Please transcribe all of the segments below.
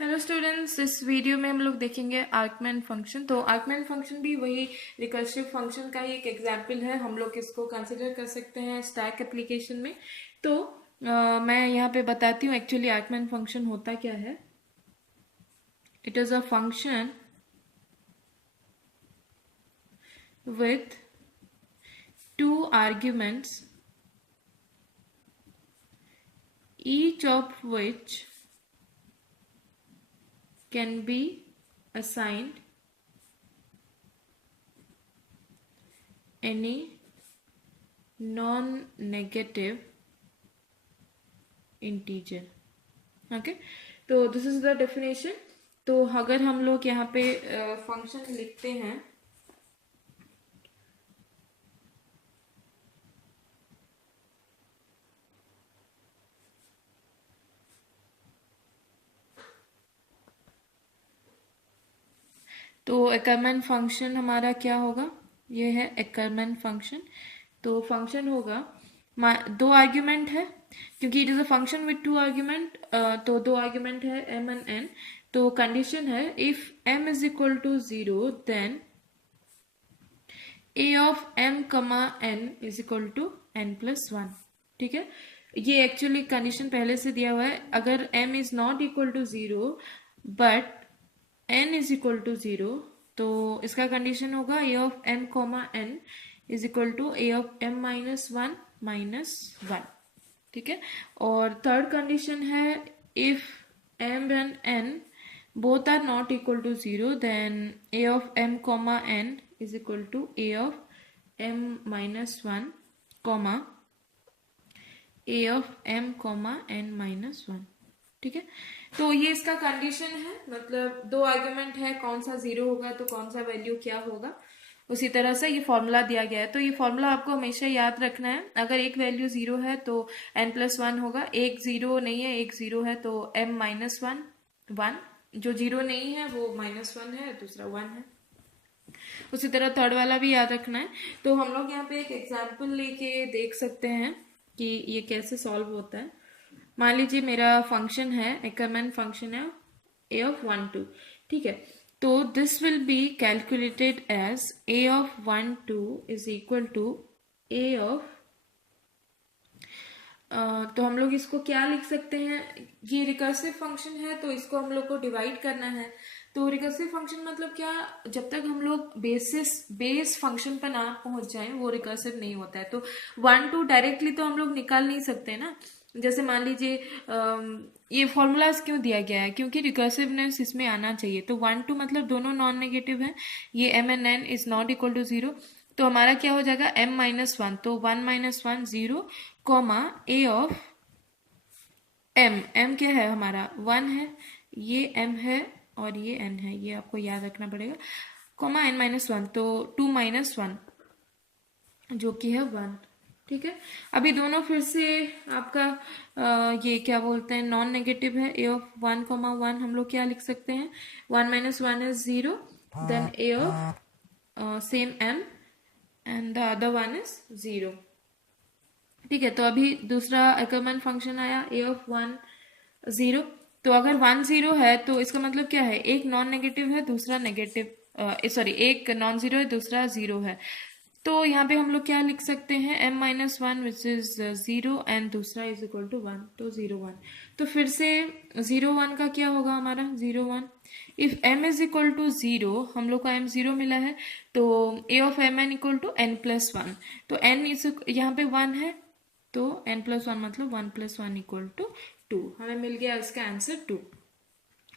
Hello students, इस video में हम लोग देखेंगे आर्कमैन फंक्शन। तो आर्कमैन फंक्शन भी वही रिकर्सिव फंक्शन का ही एक एग्जाम्पल है। हम लोग इसको कंसिडर कर सकते हैं स्टैक एप्लीकेशन में। तो मैं यहाँ पे बताती हूँ एक्चुअली आर्कमैन फंक्शन होता क्या है। It is a function with two arguments, each of which can be assigned any non-negative integer. Okay, तो दिस इज द डेफिनेशन। तो अगर हम लोग यहाँ पे फंक्शन लिखते हैं तो एकरमैन फंक्शन हमारा क्या होगा, ये है एकरमैन फंक्शन। तो फंक्शन होगा, दो आर्ग्यूमेंट है क्योंकि it is a function with two argument. तो दो आर्ग्यूमेंट है m एंड n। तो कंडीशन है if m is equal to 0 then a of m comma n is equal to n plus 1। ठीक है, ये एक्चुअली कंडीशन पहले से दिया हुआ है। अगर m is not equal to 0 but n is equal to 0 तो इसका कंडीशन होगा a of m comma n is equal to a of m minus 1 minus 1। ठीक है, और थर्ड कंडीशन है if m and n both are not equal to 0 then a of m comma n is equal to a of m minus 1 comma a of m comma n minus 1। ठीक है, तो ये इसका condition है, मतलब दो argument है, कौन सा जीरो होगा तो कौन सा वैल्यू क्या होगा, उसी तरह से ये फॉर्मूला दिया गया है। तो ये फॉर्मूला आपको हमेशा याद रखना है। अगर एक वैल्यू जीरो है तो n प्लस 1 होगा, एक जीरो नहीं है एक जीरो है तो m माइनस 1 1, जो जीरो नहीं है वो माइनस 1 है, दूसरा 1 है। उसी तरह थर्ड वाला भी याद रखना है। तो हम लोग यहाँ पे एक एग्जाम्पल लेके देख सकते हैं कि ये कैसे सॉल्व होता है। मान लीजिए मेरा फंक्शन है, एकरमैन फंक्शन है a ऑफ 1 2। ठीक है, तो this will be calculated as a of 1 2 is equal to a of तो हम लोग इसको क्या लिख सकते हैं, ये रिकर्सिव फंक्शन है तो इसको हम लोग को डिवाइड करना है। तो रिकर्सिव फंक्शन मतलब क्या, जब तक हम लोग बेस फंक्शन पर ना पहुंच जाएं वो रिकर्सिव नहीं होता है। तो 1 2 डायरेक्टली तो हम लोग निकाल नहीं सकते ना। जैसे मान लीजिए ये फॉर्मूलाज क्यों दिया गया है, क्योंकि रिकर्सिवनेस इसमें आना चाहिए। तो 1 2 मतलब दोनों नॉन नेगेटिव है, ये m and n is not equal to 0। तो हमारा क्या हो जाएगा m माइनस 1, तो 1 minus 1 0 comma a of m क्या है हमारा 1 है, ये m है और ये n है, ये आपको याद रखना पड़ेगा, कॉमा n माइनस 1 तो 2 माइनस 1 जो कि है 1। ठीक है, अभी दोनों फिर से आपका ये क्या बोलते हैं नॉन नेगेटिव है। a ऑफ 1 कॉमा 1 हम लोग क्या लिख सकते हैं, 1 minus 1 is 0, then a of same m and the other one is 0। ठीक है, तो अभी दूसरा एकरमैन फंक्शन आया a ऑफ 1 0। तो अगर 1 0 है तो इसका मतलब क्या है, एक नॉन नेगेटिव है दूसरा नेगेटिव, सॉरी एक नॉन जीरो है दूसरा जीरो है। तो यहाँ पे हम लोग क्या लिख सकते हैं m minus 1 which is 0 and दूसरा इज इक्वल टू 1, तो 0 1। तो फिर से 0 1 का क्या होगा हमारा 0 1। If m is equal to 0, हम लोग का m 0 मिला है तो a of m n equal to n plus 1। तो n इज यहाँ पे 1 है तो n प्लस 1 मतलब 1 प्लस 1 इक्वल टू 2। हमें मिल गया इसका आंसर 2।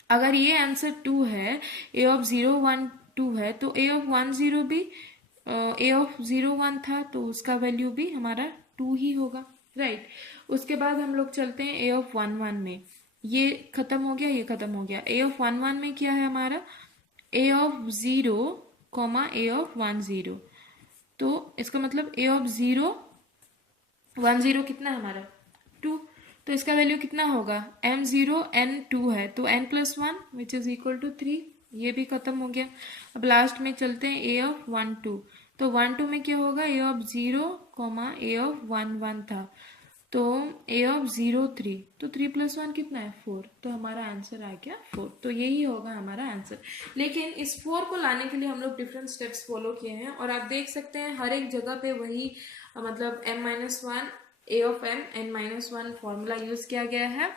अगर ये आंसर 2 है, a ऑफ 0 1 2 है, तो a ऑफ 1 0 भी a ऑफ 0 1 था तो उसका वैल्यू भी हमारा 2 ही होगा, राइट। उसके बाद हम लोग चलते हैं a ऑफ 1 1 में। ये खत्म हो गया, ये खत्म हो गया। a ऑफ 1 1 में क्या है हमारा a of 0 comma a of 1 0। तो इसका मतलब a ऑफ 0 1 0 कितना है हमारा 2, तो इसका वैल्यू कितना होगा m 0 n 2 है तो n plus 1 which is equal to 3। ये भी खत्म हो गया। अब लास्ट में चलते हैं a ऑफ 1 2। तो 1 2 में क्या होगा a of 0 comma a of 1 1 था तो ए ऑफ 0 3, तो 3 + 1 कितना है 4, तो हमारा आंसर आ गया 4। तो यही होगा हमारा आंसर। लेकिन इस 4 को लाने के लिए हम लोग डिफरेंट स्टेप्स फॉलो किए हैं और आप देख सकते हैं हर एक जगह पे वही मतलब m-1 a of m n-1 formula use किया गया है।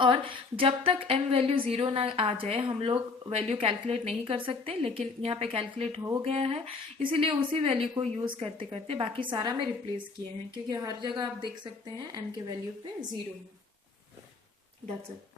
और जब तक m वैल्यू 0 ना आ जाए हम लोग वैल्यू कैलकुलेट नहीं कर सकते, लेकिन यहाँ पे कैलकुलेट हो गया है, इसीलिए उसी वैल्यू को यूज करते करते बाकी सारा में रिप्लेस किए हैं, क्योंकि हर जगह आप देख सकते हैं m के वैल्यू पे 0 है। That's it.